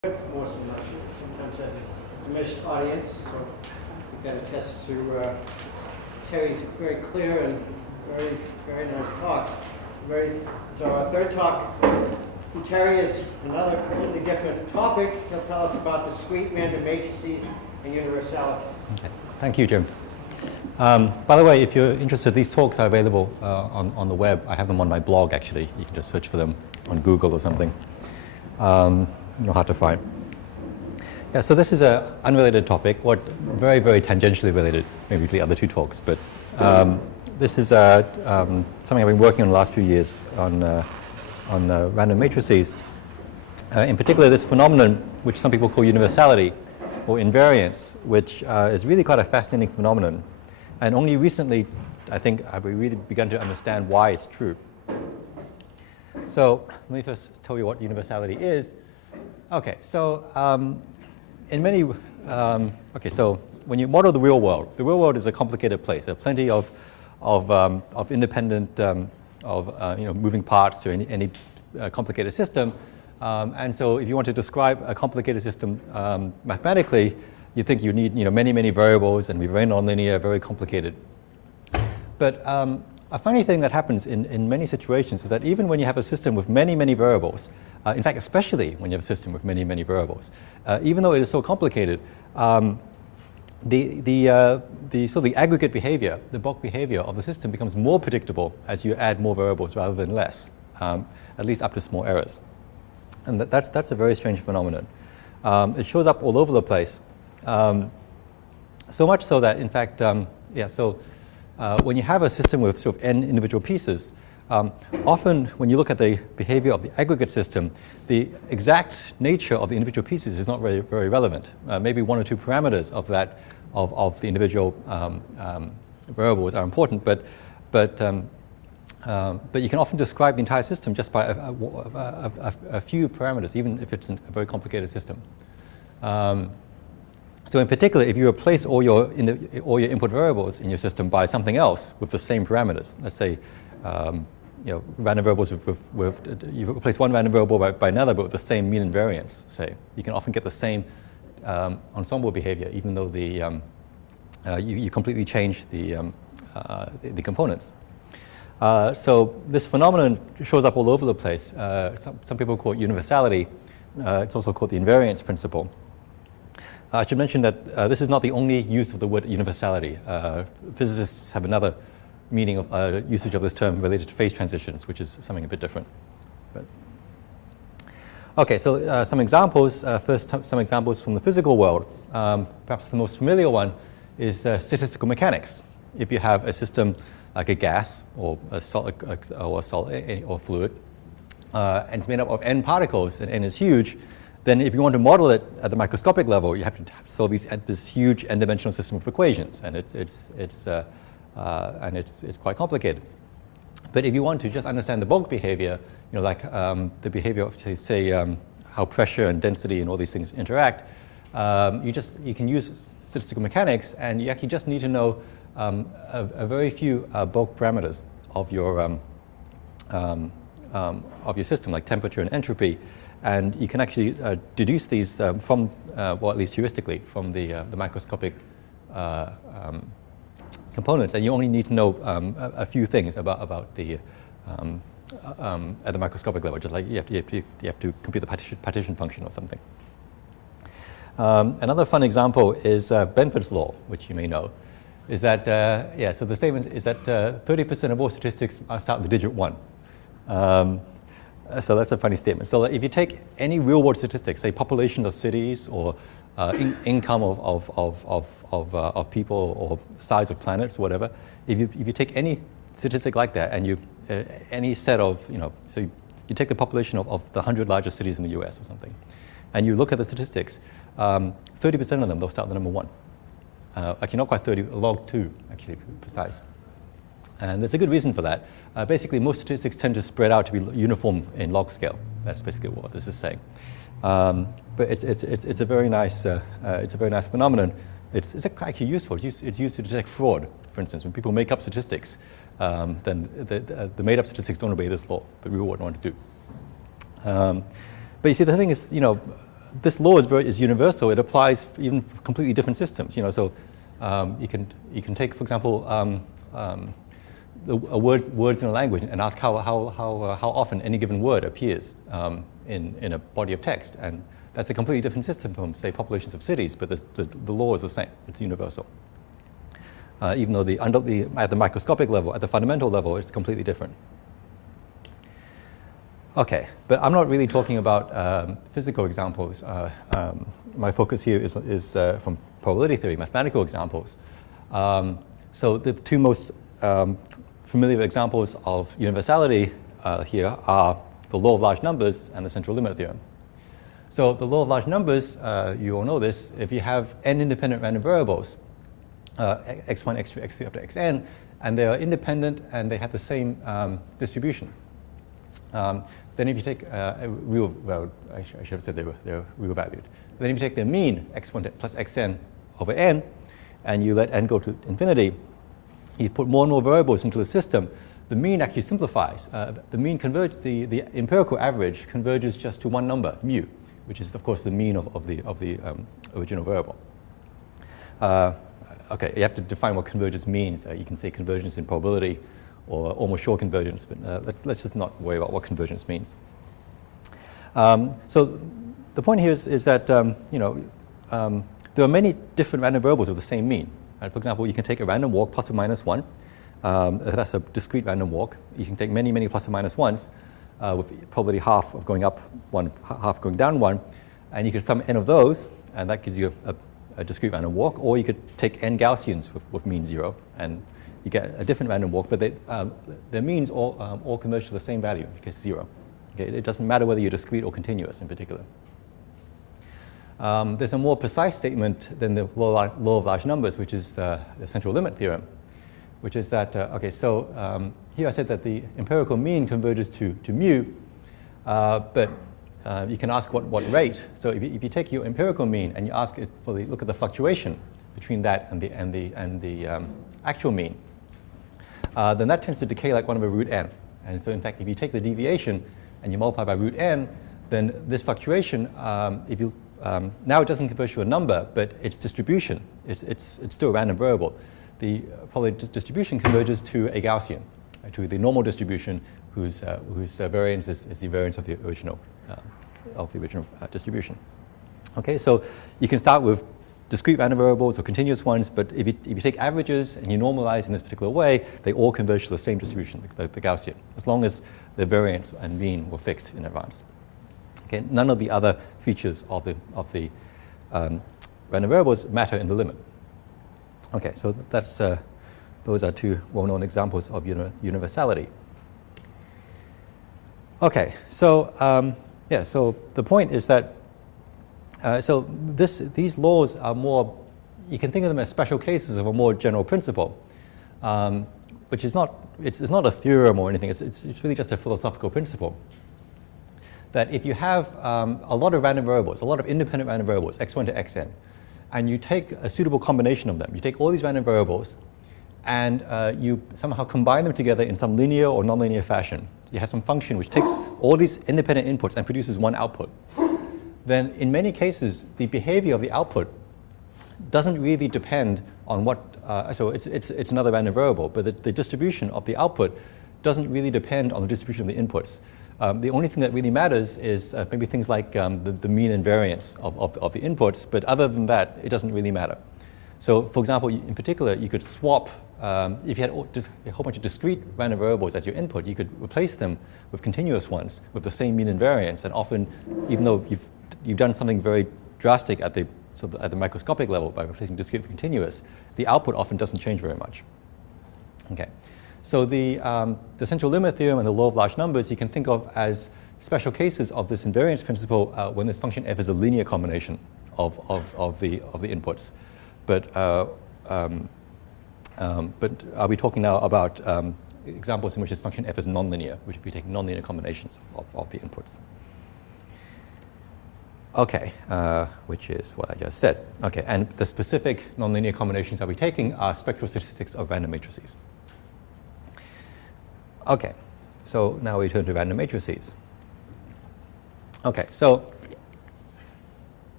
Moursund lecture sometimes has a diminished audience, so we've got to test to Terry's very clear and very nice talks. So our third talk from Terry is another completely different topic. He'll tell us about discrete random matrices and universality. Okay. Thank you, Jim. By the way, if you're interested, these talks are available on the web. I have them on my blog, actually. You can just search for them on Google or something. You know how to find. Yeah, so this is an unrelated topic, very, very tangentially related, maybe to the other two talks. But this is something I've been working on the last few years on random matrices. In particular, this phenomenon, which some people call universality or invariance, which is really quite a fascinating phenomenon. And only recently, I think, have we really begun to understand why it's true. So let me first tell you what universality is. Okay, so so when you model the real world is a complicated place. There are plenty of independent moving parts to any complicated system. And so if you want to describe a complicated system mathematically, you think you need many variables and be very nonlinear, very complicated. But a funny thing that happens in many situations is that even when you have a system with many variables, in fact, especially when you have a system with many variables, even though it is so complicated, the aggregate behavior, the bulk behavior of the system becomes more predictable as you add more variables rather than less, at least up to small errors. And that's a very strange phenomenon. It shows up all over the place, so much so that, in fact, when you have a system with sort of n individual pieces, often when you look at the behavior of the aggregate system, the exact nature of the individual pieces is not very relevant. Maybe one or two parameters of the individual variables are important, but you can often describe the entire system just by a few parameters, even if it's a very complicated system. So in particular, if you replace all your input variables in your system by something else with the same parameters, let's say random variables you replace one random variable by another, but with the same mean and variance, say, you can often get the same ensemble behavior, even though you completely change the components. So this phenomenon shows up all over the place. Some people call it universality. It's also called the invariance principle. I should mention that this is not the only use of the word universality. Physicists have another meaning of usage of this term related to phase transitions, which is something a bit different. Okay, so some examples. First, some examples from the physical world. Perhaps the most familiar one is statistical mechanics. If you have a system like a gas or a solid or fluid, and it's made up of n particles, and n is huge, then if you want to model it at the microscopic level, you have to solve this huge n-dimensional system of equations, and it's quite complicated. But if you want to just understand the bulk behavior, like the behavior of say how pressure and density and all these things interact, you can use statistical mechanics, and you actually just need to know a very few bulk parameters of your system, like temperature and entropy. And you can actually deduce these from, well, at least heuristically, from the microscopic components. And you only need to know a few things about the at the microscopic level, just like you have to compute the partition function or something. Another fun example is Benford's law, which you may know, is that so the statement is that 30% of all statistics start with the digit 1. So that's a funny statement. So if you take any real-world statistics, say population of cities or income of people or size of planets or whatever, if you take any statistic like that and any set of, so you take the population of the 100 largest cities in the US or something, and you look at the statistics, 30% of them, they'll start with the number 1. Actually, not quite 30, log 2, actually, to be precise. And there's a good reason for that. Basically, most statistics tend to spread out to be uniform in log scale. That's basically what this is saying. But it's a very nice phenomenon. It's actually useful. It's used to detect fraud. For instance, when people make up statistics, then the made up statistics don't obey this law, but we wouldn't want to do. But you see, the thing is, this law is universal. It applies even for completely different systems. So you can take, for example, words in a language and ask how often any given word appears in a body of text, and that's a completely different system from, say, populations of cities, but the law is the same. It's universal. Even though at the microscopic level, at the fundamental level, it's completely different. Okay, but I'm not really talking about physical examples. My focus here is from probability theory, mathematical examples. So the two most familiar examples of universality here are the law of large numbers and the central limit theorem. So the law of large numbers, you all know this, if you have n independent random variables, x1, x2, x3 up to xn, and they are independent and they have the same distribution. Then if you take real, well, I should have said they're real valued. Then if you take their mean, x1 plus xn over n, and you let n go to infinity, you put more and more variables into the system, the mean actually simplifies. The empirical average converges just to one number, mu, which is, of course, the mean of the original variable. Okay, you have to define what convergence means. You can say convergence in probability or almost sure convergence, but let's just not worry about what convergence means. So the point here is that there are many different random variables with the same mean. Right? For example, you can take a random walk plus or minus 1. That's a discrete random walk. You can take many, many plus or minus 1s with probably half of going up 1, half going down 1. And you can sum n of those, and that gives you a discrete random walk. Or you could take n Gaussians with mean 0, and you get a different random walk, but their means all converge to the same value, in case 0. Okay? It doesn't matter whether you're discrete or continuous in particular. There's a more precise statement than the law of large numbers, which is the central limit theorem, which is that, here I said that the empirical mean converges to mu, but you can ask what rate. So if you take your empirical mean and you ask it look at the fluctuation between that and the actual mean, then that tends to decay like 1 over root n. And so in fact, if you take the deviation and you multiply by root n, then this fluctuation, now it doesn't converge to a number, but its distribution, it's still a random variable. The probability distribution converges to a Gaussian, to the normal distribution whose variance is the variance of the original distribution. Okay, so you can start with discrete random variables or continuous ones, but if you take averages and you normalize in this particular way, they all converge to the same distribution, the Gaussian, as long as the variance and mean were fixed in advance. Okay, none of the other features of the random variables matter in the limit. Okay, so those are two well-known examples of universality. Okay, so so the point is that these laws are more, you can think of them as special cases of a more general principle, which is not, it's not a theorem or anything, it's really just a philosophical principle. That if you have a lot of random variables, a lot of independent random variables, x1 to xn, and you take a suitable combination of them, you take all these random variables, and you somehow combine them together in some linear or nonlinear fashion. You have some function which takes all these independent inputs and produces one output. Then in many cases, the behavior of the output doesn't really depend on what, so it's another random variable, but the distribution of the output doesn't really depend on the distribution of the inputs. The only thing that really matters is maybe things like the mean and variance of the inputs, but other than that, it doesn't really matter. So for example, in particular, you could swap, if you had a whole bunch of discrete random variables as your input, you could replace them with continuous ones with the same mean and variance, and often, even though you've done something very drastic at the microscopic level by replacing discrete with continuous, the output often doesn't change very much. Okay. So the central limit theorem and the law of large numbers you can think of as special cases of this invariance principle when this function f is a linear combination of the inputs. But are we talking now about examples in which this function f is nonlinear, which we take nonlinear combinations of the inputs? Okay, which is what I just said. Okay, and the specific nonlinear combinations that we're taking are spectral statistics of random matrices. Okay, so now we turn to random matrices. Okay, so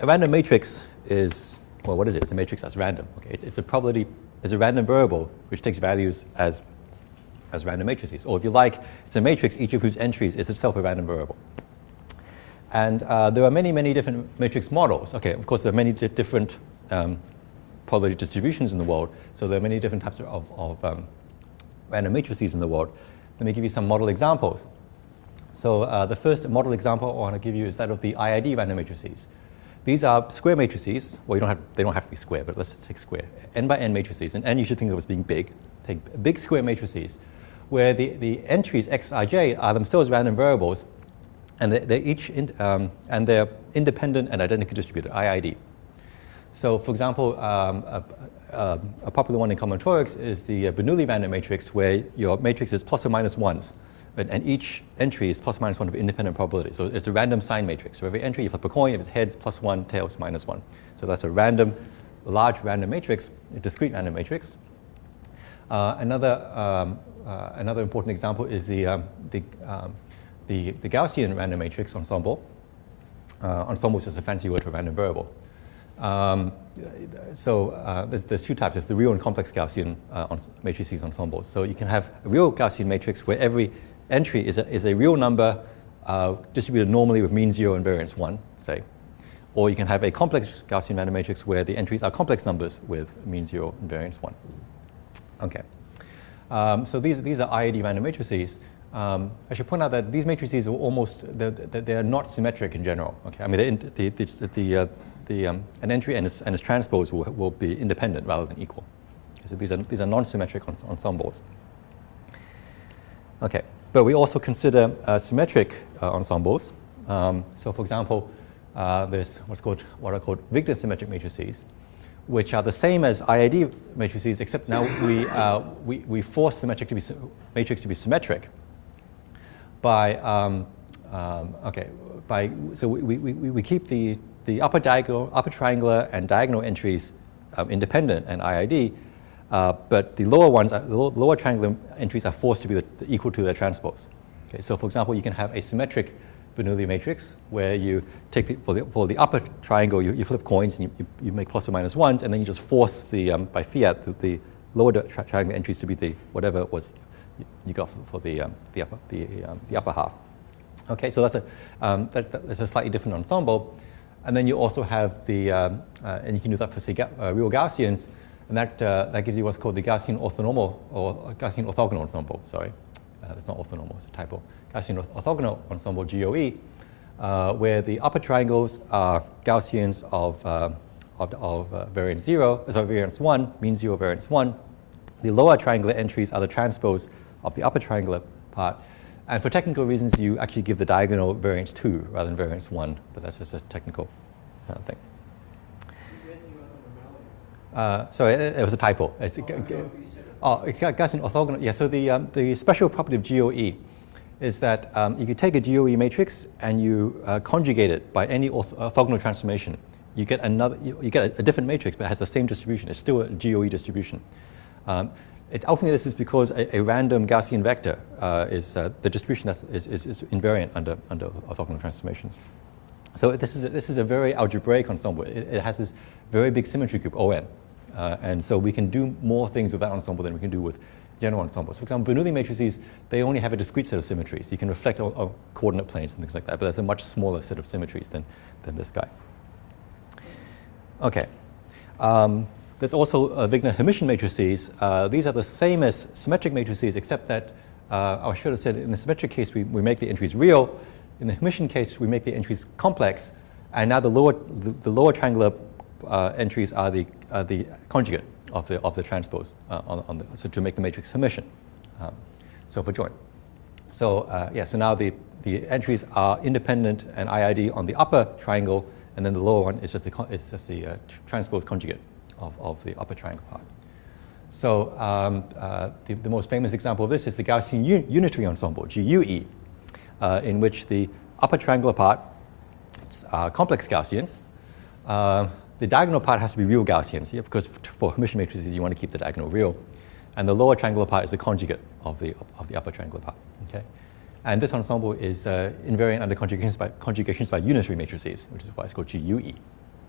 a random matrix is, well, what is it? It's a matrix that's random. Okay? It's a probability, it's a random variable which takes values as random matrices. Or if you like, it's a matrix, each of whose entries is itself a random variable. And there are many, many different matrix models. Okay, of course, there are many different probability distributions in the world. So there are many different types of random matrices in the world. Let me give you some model examples. So the first model example I want to give you is that of the IID random matrices. These are square matrices. Well, they don't have to be square, but let's take square. N by n matrices, and n you should think of as being big. Take big square matrices, where the entries xij are themselves random variables, and they're each and they're independent and identically distributed, IID. So, for example, a popular one in combinatorics is the Bernoulli random matrix, where your matrix is plus or minus ones, right? And each entry is plus or minus one of independent probability. So it's a random sign matrix. So every entry, you flip a coin, if it's heads, plus one, tails, minus one. So that's a large random matrix, a discrete random matrix. Another important example is the Gaussian random matrix ensemble. Ensemble is just a fancy word for random variable. There's two types. There's the real and complex Gaussian matrices ensembles. So you can have a real Gaussian matrix where every entry is a real number distributed normally with mean 0 and variance 1, say. Or you can have a complex Gaussian random matrix where the entries are complex numbers with mean 0 and variance 1. Okay. So these are IID random matrices. I should point out that these matrices are they're not symmetric in general. Okay. I mean, an entry and its transpose will be independent rather than equal. So these are non-symmetric ensembles. Okay, but we also consider symmetric ensembles. So, for example, there's what are called Wigner symmetric matrices, which are the same as IID matrices, except now we force the matrix to be symmetric by so we keep the upper triangular and diagonal entries independent and IID, but the lower triangular entries are forced to be equal to their transpose. Okay, so for example, you can have a symmetric Bernoulli matrix where you take for the upper triangle, you flip coins and you make plus or minus ones, and then you just force by fiat the lower triangular entries to be whatever it was you got for the upper half. Okay, so that's a slightly different ensemble. And then you also have and you can do that for, say, real Gaussians, and that gives you what's called the Gaussian orthonormal, or Gaussian orthogonal ensemble, sorry. It's not orthonormal, it's a typo. Gaussian orthogonal ensemble, GOE, where the upper triangles are Gaussians of variance 0, sorry, variance 1, mean 0, variance 1. The lower triangular entries are the transpose of the upper triangular part. And for technical reasons, you actually give the diagonal variance 2 rather than variance 1, but that's just a technical thing. Sorry, it was a typo. It's got Gaussian orthogonal. Yeah, so the special property of GOE is that if you take a GOE matrix and you conjugate it by any orthogonal transformation, you get a different matrix, but it has the same distribution. It's still a GOE distribution. Ultimately, this is because a random Gaussian vector is the distribution is invariant under orthogonal transformations. So this is a very algebraic ensemble. It has this very big symmetry group, ON. And so we can do more things with that ensemble than we can do with general ensembles. For example, Bernoulli matrices, they only have a discrete set of symmetries. You can reflect on coordinate planes and things like that, but there's a much smaller set of symmetries than this guy. Okay. There's also Wigner Hermitian matrices. These are the same as symmetric matrices, except that I should have said in the symmetric case we make the entries real. In the Hermitian case, we make the entries complex, and now the lower triangular entries are the conjugate of the transpose so to make the matrix Hermitian. So for join. So so now the entries are independent and IID on the upper triangle, and then the lower one is just the transpose conjugate of the upper triangle part. So the most famous example of this is the Gaussian unitary ensemble, GUE, in which the upper triangular part are complex Gaussians. The diagonal part has to be real Gaussians, because for Hermitian matrices you want to keep the diagonal real. And the lower triangular part is the conjugate of the upper triangular part. Okay? And this ensemble is invariant under conjugations by unitary matrices, which is why it's called GUE.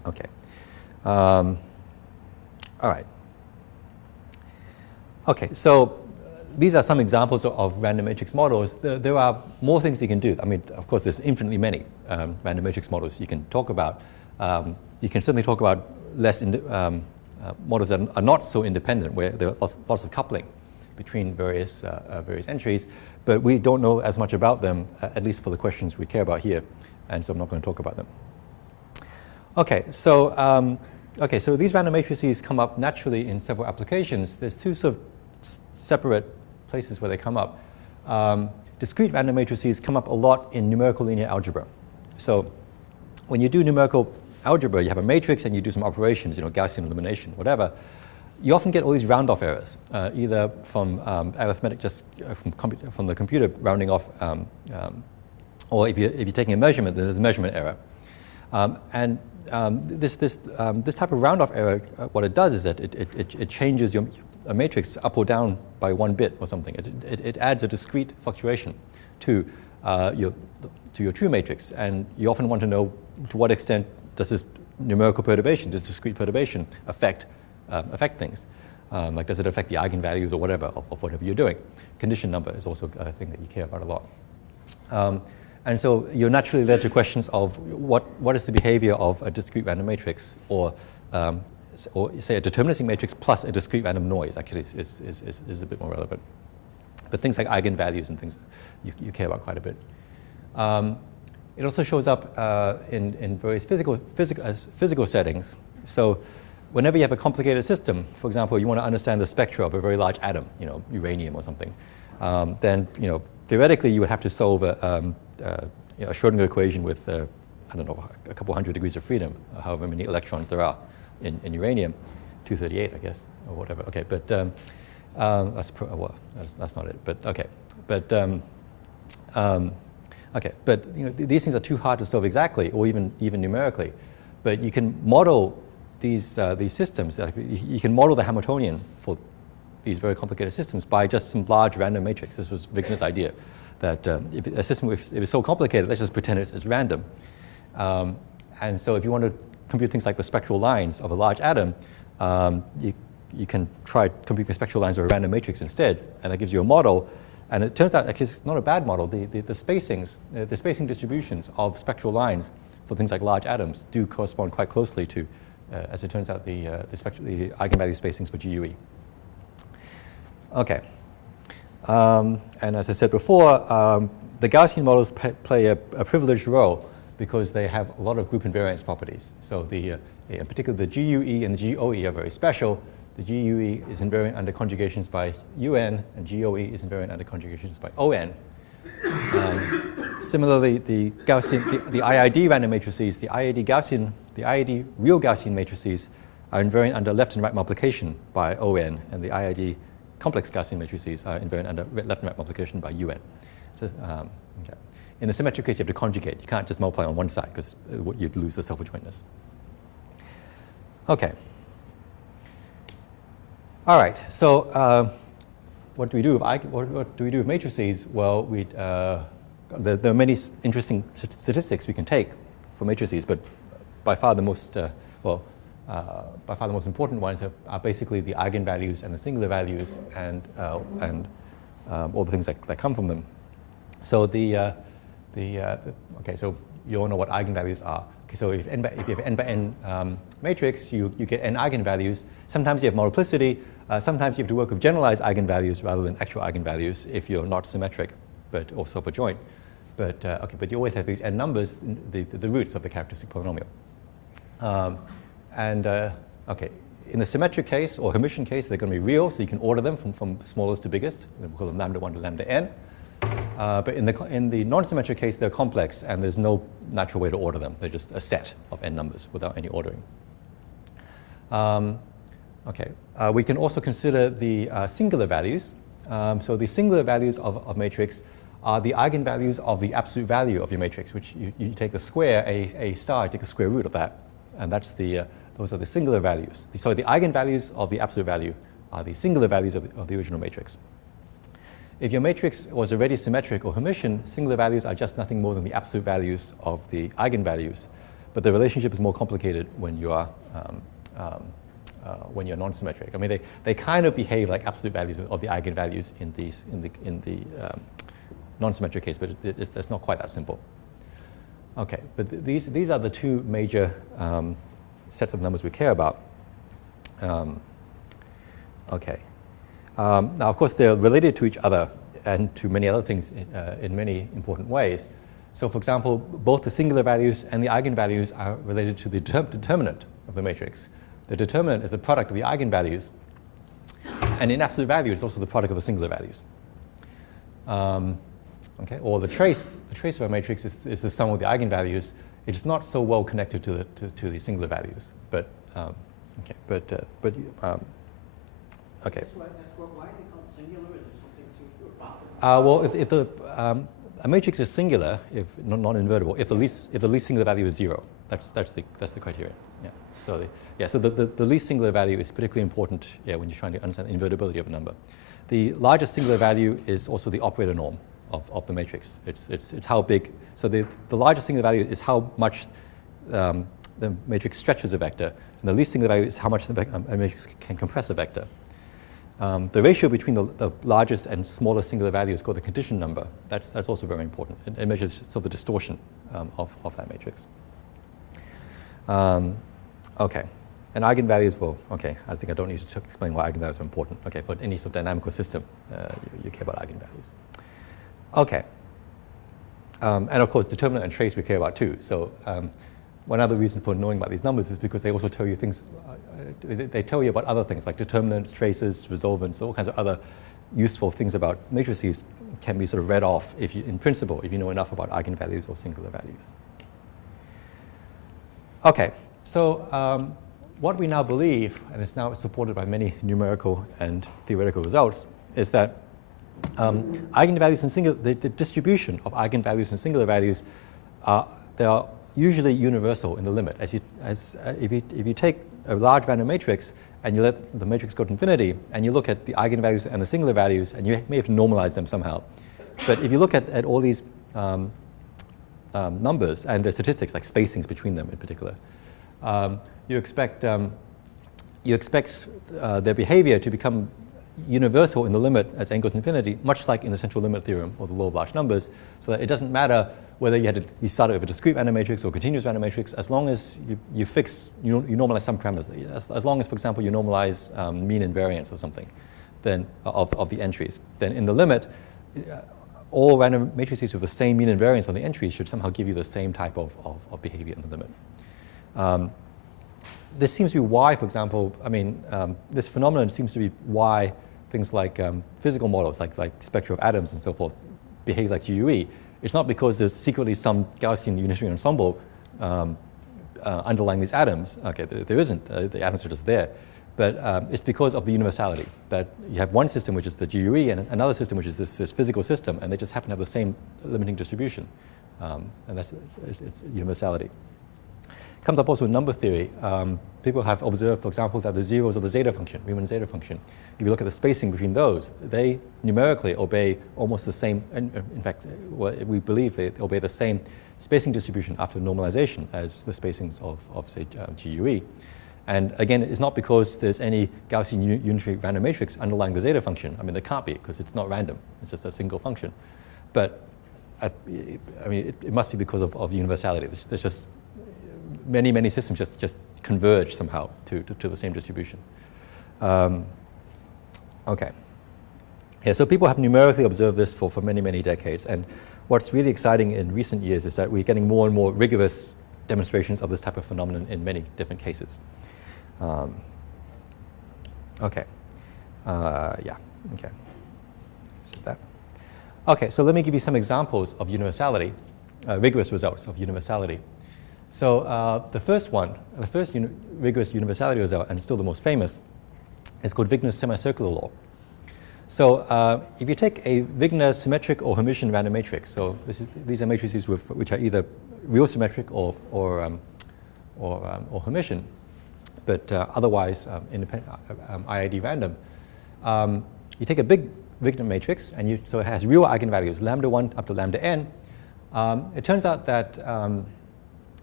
Okay. All right. Okay, so these are some examples of random matrix models. There are more things you can do. I mean, of course, there's infinitely many random matrix models you can talk about. You can certainly talk about models that are not so independent, where there are lots of coupling between various entries, but we don't know as much about them, at least for the questions we care about here, and so I'm not going to talk about them. Okay, so so these random matrices come up naturally in several applications. There's two sort of separate places where they come up. Discrete random matrices come up a lot in numerical linear algebra. So when you do numerical algebra, you have a matrix and you do some operations, Gaussian elimination, whatever. You often get all these round-off errors, either from arithmetic, just from the computer rounding off, or if you're taking a measurement, then there's a measurement error. This type of round-off error, what it does is that it changes a matrix up or down by 1 bit or something. It adds a discrete fluctuation to your true matrix, and you often want to know to what extent does this numerical perturbation, this discrete perturbation, affect things. Like, does it affect the eigenvalues or whatever of whatever you're doing? Condition number is also a thing that you care about a lot. And so you're naturally led to questions of what is the behavior of a discrete random matrix, or say a deterministic matrix plus a discrete random noise actually is a bit more relevant. But things like eigenvalues and things you care about quite a bit. It also shows up in various physical settings. So whenever you have a complicated system, for example, you want to understand the spectra of a very large atom, uranium or something, then theoretically you would have to solve a Schrodinger equation with I don't know, a couple hundred degrees of freedom, however many electrons there are in uranium, 238, I guess, or whatever. Okay, but that's not it. But okay, but okay, but these things are too hard to solve exactly, or even numerically. But you can model these systems. You can model the Hamiltonian for these very complicated systems by just some large random matrix. This was Wigner's idea, that if a system if it's so complicated, let's just pretend it's random. And so if you want to compute things like the spectral lines of a large atom, you can try computing the spectral lines of a random matrix instead, and that gives you a model. And it turns out actually it's not a bad model. The spacing distributions of spectral lines for things like large atoms do correspond quite closely to, as it turns out, the eigenvalue spacings for GUE. Okay. And as I said before, the Gaussian models play a privileged role because they have a lot of group invariance properties. So in particular, the GUE and the GOE are very special. The GUE is invariant under conjugations by UN, and GOE is invariant under conjugations by ON. Similarly, the IID random matrices, the IID real Gaussian matrices are invariant under left and right multiplication by ON, and the IID complex Gaussian matrices are invariant under left and right multiplication by UN. So, okay. In the symmetric case, you have to conjugate. You can't just multiply on one side because you'd lose the self-adjointness. Okay. All right. So what do we do with matrices? Well, there are many interesting statistics we can take for matrices, but by far the most important ones are basically the eigenvalues and the singular values and all the things that come from them. So okay, so you all know what eigenvalues are. Okay, so if you have n by n matrix, you get n eigenvalues. Sometimes you have multiplicity. Sometimes you have to work with generalized eigenvalues rather than actual eigenvalues if you're not symmetric, or self-adjoint. But you always have these n numbers, the roots of the characteristic polynomial. Okay, in the symmetric case or Hermitian case, they're going to be real, so you can order them from smallest to biggest. We'll call them lambda 1 to lambda n. But in the non-symmetric case, they're complex, and there's no natural way to order them. They're just a set of n numbers without any ordering. We can also consider the singular values. So the singular values of matrix are the eigenvalues of the absolute value of your matrix, which you take the square, a star, you take the square root of that, and that's those are the singular values. So the eigenvalues of the absolute value are the singular values of the original matrix. If your matrix was already symmetric or Hermitian, singular values are just nothing more than the absolute values of the eigenvalues. but the relationship is more complicated when you are when you're non-symmetric. I mean, they kind of behave like absolute values of the eigenvalues in the non-symmetric case, but it's not quite that simple. Okay, but these are the two major sets of numbers we care about. Okay. Now, of course, they're related to each other and to many other things in many important ways. So, for example, both the singular values and the eigenvalues are related to the determinant of the matrix. The determinant is the product of the eigenvalues, and in absolute value, it's also the product of the singular values. Okay, or the trace of a matrix is the sum of the eigenvalues. It's not so well connected to the singular values, but okay, okay. Why are they called singular? Is there something singular about them? Well, if a matrix is singular, if non-invertible, if the least singular value is 0, that's the criteria. Yeah. So the least singular value is particularly important. Yeah, when you're trying to understand the invertibility of a number. The largest singular value is also the operator norm of the matrix. It's how big. So the largest singular value is how much the matrix stretches a vector, and the least singular value is how much a matrix can compress a vector. The ratio between the largest and smallest singular value is called the condition number. That's also very important. It measures sort of the distortion of that matrix. Okay. And eigenvalues, well, okay, I think I don't need to explain why eigenvalues are important. Okay, for any sort of dynamical system, you care about eigenvalues. Okay. And of course, determinant and trace we care about too. So one other reason for knowing about these numbers is because they also tell you things, they tell you about other things like determinants, traces, resolvents, all kinds of other useful things about matrices can be sort of read off if you, in principle, if you know enough about eigenvalues or singular values. Okay, so what we now believe, and it's now supported by many numerical and theoretical results, is that eigenvalues and the distribution of eigenvalues and singular values, they are usually universal in the limit. If you take a large random matrix and you let the matrix go to infinity, and you look at the eigenvalues and the singular values, and you may have to normalize them somehow. But if you look at all these numbers and their statistics, like spacings between them in particular, you expect their behavior to become universal in the limit as n goes to infinity, much like in the central limit theorem or the law of large numbers, so that it doesn't matter whether you started with a discrete random matrix or continuous random matrix, as long as you normalize some parameters. As long as, for example, you normalize mean invariance or something, then of the entries, then in the limit, all random matrices with the same mean invariance on the entries should somehow give you the same type of behavior in the limit. This seems to be why, for example, this phenomenon seems to be why things like physical models, like spectra of atoms and so forth, behave like GUE. It's not because there's secretly some Gaussian unitary ensemble underlying these atoms. Okay, there isn't. The atoms are just there. But it's because of the universality, that you have one system which is the GUE and another system which is this physical system, and they just happen to have the same limiting distribution. And it's universality. Comes up also in number theory. People have observed, for example, that the zeros of the zeta function, Riemann zeta function, if you look at the spacing between those, they numerically obey almost the same, and in fact, we believe they obey the same spacing distribution after normalization as the spacings of say, GUE. And again, it's not because there's any Gaussian unitary random matrix underlying the zeta function. There can't be, because it's not random. It's just a single function. But it must be because of universality. There's just many systems just converge somehow to the same distribution. Okay. Yeah, so people have numerically observed this for many decades. And what's really exciting in recent years is that we're getting more and more rigorous demonstrations of this type of phenomenon in many different cases. Okay. Yeah, okay. So that. Okay, so let me give you some examples of universality, rigorous results of universality. So the first rigorous universality result, and still the most famous, is called Wigner's semicircular law. So if you take a Wigner symmetric or Hermitian random matrix, so these are matrices which are either real symmetric or Hermitian, but otherwise independent, IID random. You take a big Wigner matrix, and so it has real eigenvalues, lambda 1 up to lambda n. It turns out that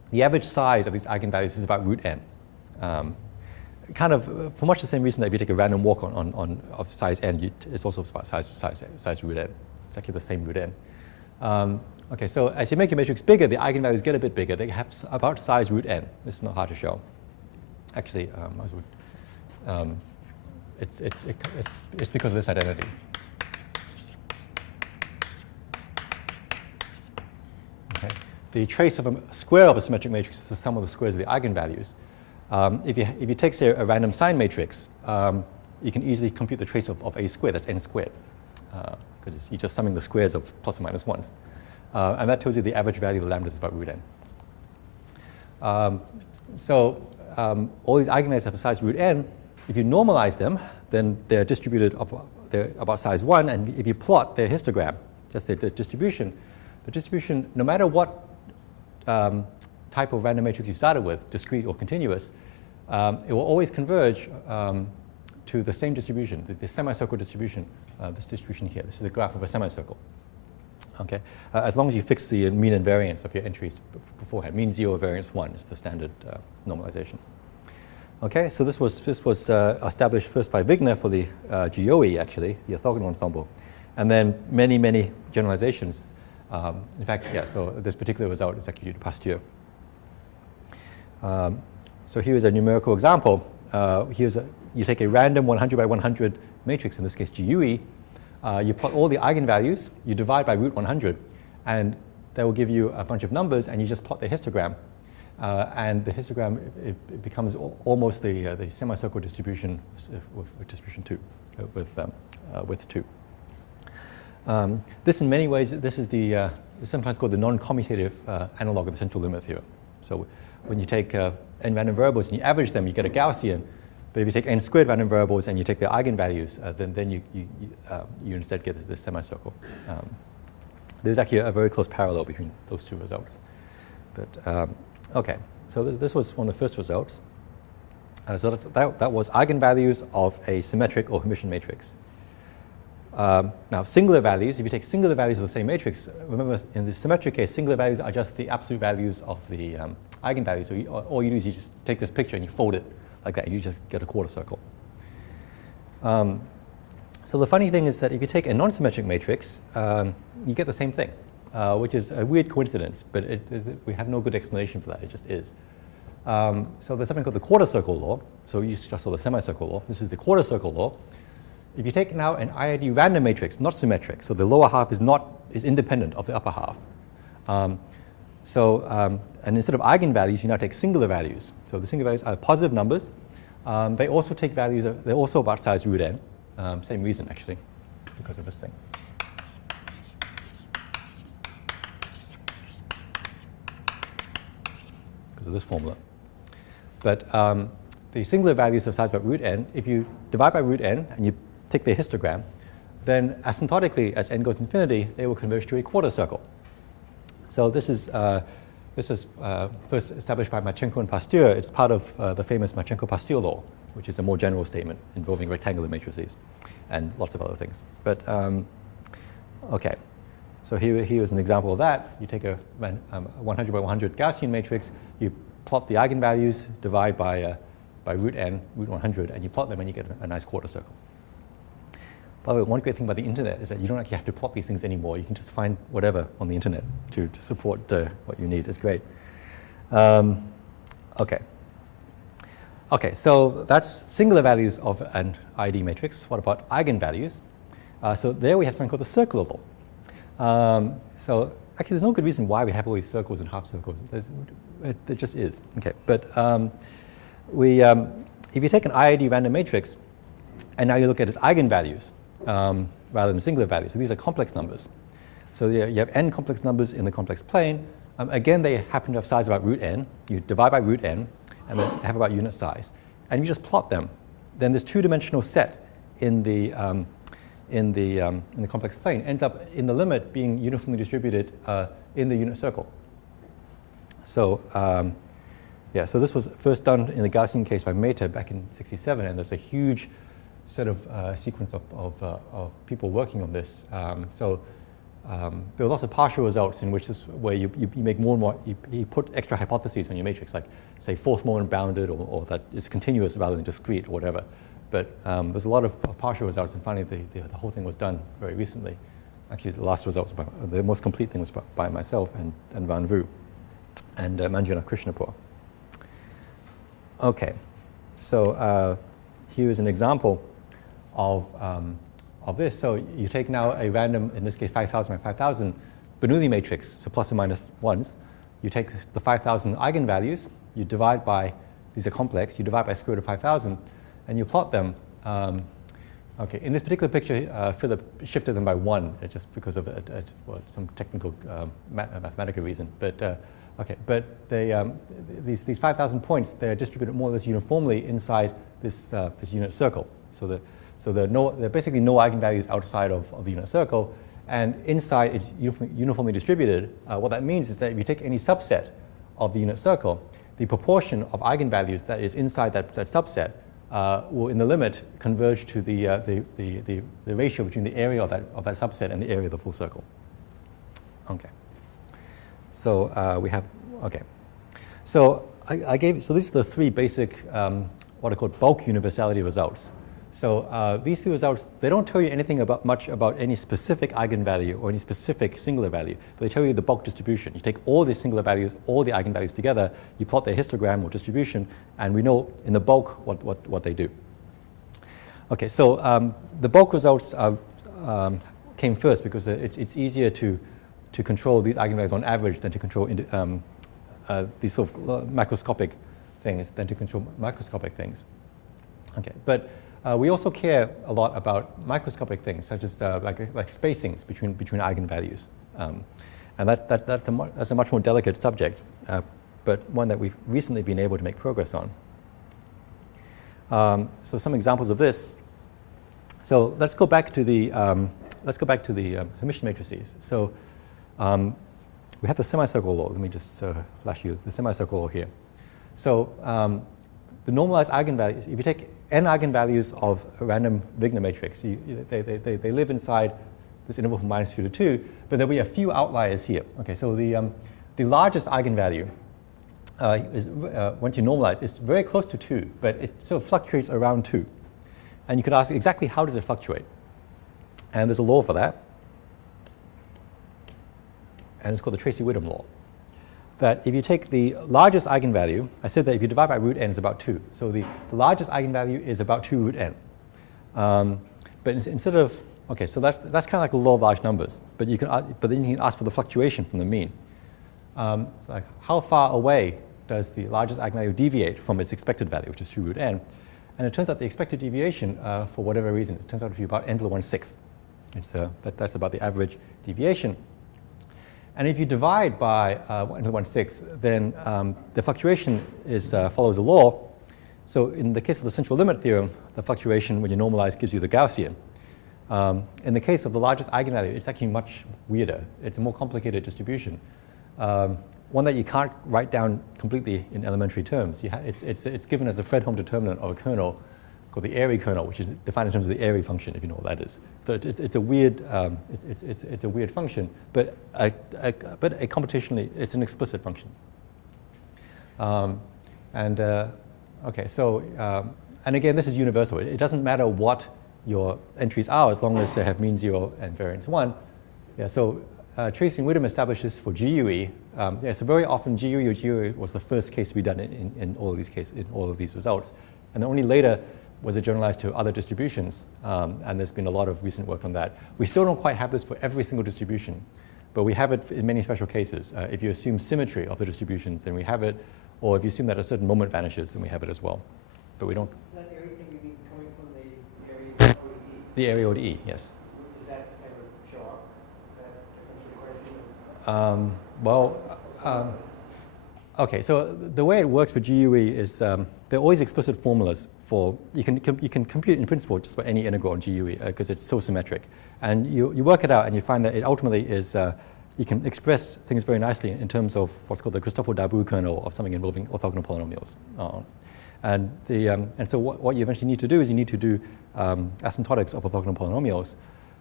the average size of these eigenvalues is about root n. Kind of for much the same reason that if you take a random walk of size n, it's also about size root n. It's actually the same root n. Okay, so as you make your matrix bigger, the eigenvalues get a bit bigger. They have about size root n. This is not hard to show. Actually, it's because of this identity. Okay. The trace of a square of a symmetric matrix is the sum of the squares of the eigenvalues. If you take, say, a random sign matrix, you can easily compute the trace of a squared. That's n squared, because you're just summing the squares of plus or minus 1s. And that tells you the average value of lambda is about root n. All these eigenvalues have a size root n. If you normalize them, then they're distributed they're about size 1. And if you plot their histogram, just their distribution, the distribution, no matter what type of random matrix you started with, discrete or continuous, it will always converge to the same distribution, the semicircular distribution, this distribution here. This is the graph of a semicircle. Okay, as long as you fix the mean and variance of your entries beforehand. Mean 0, variance 1 is the standard normalization. Okay, so this was established first by Wigner for the GOE, actually, the orthogonal ensemble, and then many generalizations. In fact, yeah, so this particular result is actually due to Pasteur. So here's a numerical example. You take a random 100 by 100 matrix, in this case GUE. You plot all the eigenvalues, you divide by root 100, and that will give you a bunch of numbers, and you just plot the histogram. And the histogram, it becomes almost the semicircular distribution with distribution 2, with 2. This, in many ways, this is it's sometimes called the non-commutative analog of the central limit theorem. So when you take n random variables and you average them, you get a Gaussian. But if you take n squared random variables and you take their eigenvalues, then you instead get this semicircle. There's actually a very close parallel between those two results. But okay, so this was one of the first results. So that was eigenvalues of a symmetric or Hermitian matrix. Now, singular values, if you take singular values of the same matrix, remember in the symmetric case, singular values are just the absolute values of the eigenvalues. So all you do is you just take this picture and you fold it like that, and you just get a quarter circle. So the funny thing is that if you take a non-symmetric matrix, you get the same thing, which is a weird coincidence, but we have no good explanation for that. It just is. So there's something called the quarter circle law. So you just saw the semicircle law. This is the quarter circle law. If you take now an IID random matrix, not symmetric, so the lower half is independent of the upper half. And instead of eigenvalues, you now take singular values. So the singular values are positive numbers. They also take values, they're also about size root n. Same reason, actually, because of this thing. Because of this formula. But the singular values of size about root n, if you divide by root n and you take their histogram, then asymptotically, as n goes to infinity, they will converge to a quarter circle. So this is first established by Marchenko and Pasteur. It's part of the famous Marchenko-Pasteur law, which is a more general statement involving rectangular matrices and lots of other things. But okay, so here is an example of that. You take a 100 by 100 Gaussian matrix, you plot the eigenvalues, divide by root n, root 100, and you plot them, and you get a nice quarter circle. By the way, one great thing about the internet is that you don't actually have to plot these things anymore. You can just find whatever on the internet to support what you need. It's great. Okay. Okay, so that's singular values of an ID matrix. What about eigenvalues? So there we have something called the circular law. So actually, there's no good reason why we have all these circles and half circles. There just is. Okay, but if you take an IID random matrix, and now you look at its eigenvalues, rather than singular values. So these are complex numbers. So you have n complex numbers in the complex plane. Again, they happen to have size about root n. You divide by root n, and they have about unit size. And you just plot them. Then this two-dimensional set in the complex plane ends up in the limit being uniformly distributed in the unit circle. So yeah, so this was first done in the Gaussian case by Mehta back in '67, and there's a huge sequence of people working on this. there are lots of partial results in which is where you make more and more, you put extra hypotheses on your matrix, like say fourth moment bounded, or that it's continuous rather than discrete or whatever. But there's a lot of partial results, and finally the whole thing was done very recently. Actually, the last results, the most complete thing was by myself and Van Vu and Manjuna Krishnapur. Okay, so here is an example of this. So you take now a random, in this case 5,000 by 5,000 Bernoulli matrix, so plus or minus ones. You take the 5,000 eigenvalues, you divide by, these are complex, you divide by square root of 5,000, and you plot them. Okay, in this particular picture, Philip shifted them by 1, just because of some technical mathematical reason. But okay, but they, these 5,000 points, they're distributed more or less uniformly inside this unit circle. So there are basically no eigenvalues outside of the unit circle, and inside it's uniformly distributed. What that means is that if you take any subset of the unit circle, the proportion of eigenvalues that is inside that subset will, in the limit, converge to the ratio between the area of that subset and the area of the full circle. Okay. So we have, okay. So so these are the three basic, what are called bulk universality results. So these three results, they don't tell you anything much about any specific eigenvalue or any specific singular value, but they tell you the bulk distribution. You take all the singular values, all the eigenvalues together, you plot their histogram or distribution, and we know in the bulk what they do. Okay, so the bulk results came first because it's easier to control these eigenvalues on average than to control these sort of macroscopic things than to control microscopic things. Okay, but we also care a lot about microscopic things, such as like spacings between eigenvalues, and that's a much more delicate subject, but one that we've recently been able to make progress on. So some examples of this. So let's go back to the Hermitian matrices. So we have the semicircular law. Let me just flash you the semicircular law here. So the normalized eigenvalues, if you take n eigenvalues of a random Wigner matrix, they live inside this interval from -2 to 2, but there'll be a few outliers here. Okay, so the largest eigenvalue is, once you normalize, it's very close to 2, but it sort of fluctuates around 2. And you could ask exactly how does it fluctuate? And there's a law for that, and it's called the Tracy-Widom law. That if you take the largest eigenvalue, I said that if you divide by root n, it's about 2. So the largest eigenvalue is about 2 root n. But instead of, okay, so that's kind of like the law of large numbers. But then you can ask for the fluctuation from the mean. It's like how far away does the largest eigenvalue deviate from its expected value, which is 2 root n? And it turns out the expected deviation, for whatever reason, it turns out to be about n to the 1/6. That's about the average deviation. And if you divide by n to the 1/6, then the fluctuation follows a law. So in the case of the central limit theorem, the fluctuation when you normalize gives you the Gaussian. In the case of the largest eigenvalue, it's actually much weirder. It's a more complicated distribution, one that you can't write down completely in elementary terms. It's given as the Fredholm determinant of a kernel called the Airy kernel, which is defined in terms of the Airy function, if you know what that is. So it's a weird function, but computationally it's an explicit function. Okay, so and again, this is universal. It doesn't matter what your entries are as long as they have mean 0 and variance 1. Yeah, so Tracy-Widom established this for GUE. Yeah, so very often GUE was the first case to be done in all of these cases, in all of these results, and only later was it generalized to other distributions, and there's been a lot of recent work on that. We still don't quite have this for every single distribution, but we have it in many special cases. If you assume symmetry of the distributions, then we have it, or if you assume that a certain moment vanishes, then we have it as well. But we don't. That area thing you mean coming from the area over to E? The area over to E, yes. Does that ever show up? That difference okay, so the way it works for GUE is there are always explicit formulas for, you can compute in principle just about any integral on GUE because it's so symmetric. And you work it out and you find that it ultimately is, you can express things very nicely in terms of what's called the Christoffel-Darboux kernel of something involving orthogonal polynomials. And so what you eventually need to do is you need to do asymptotics of orthogonal polynomials.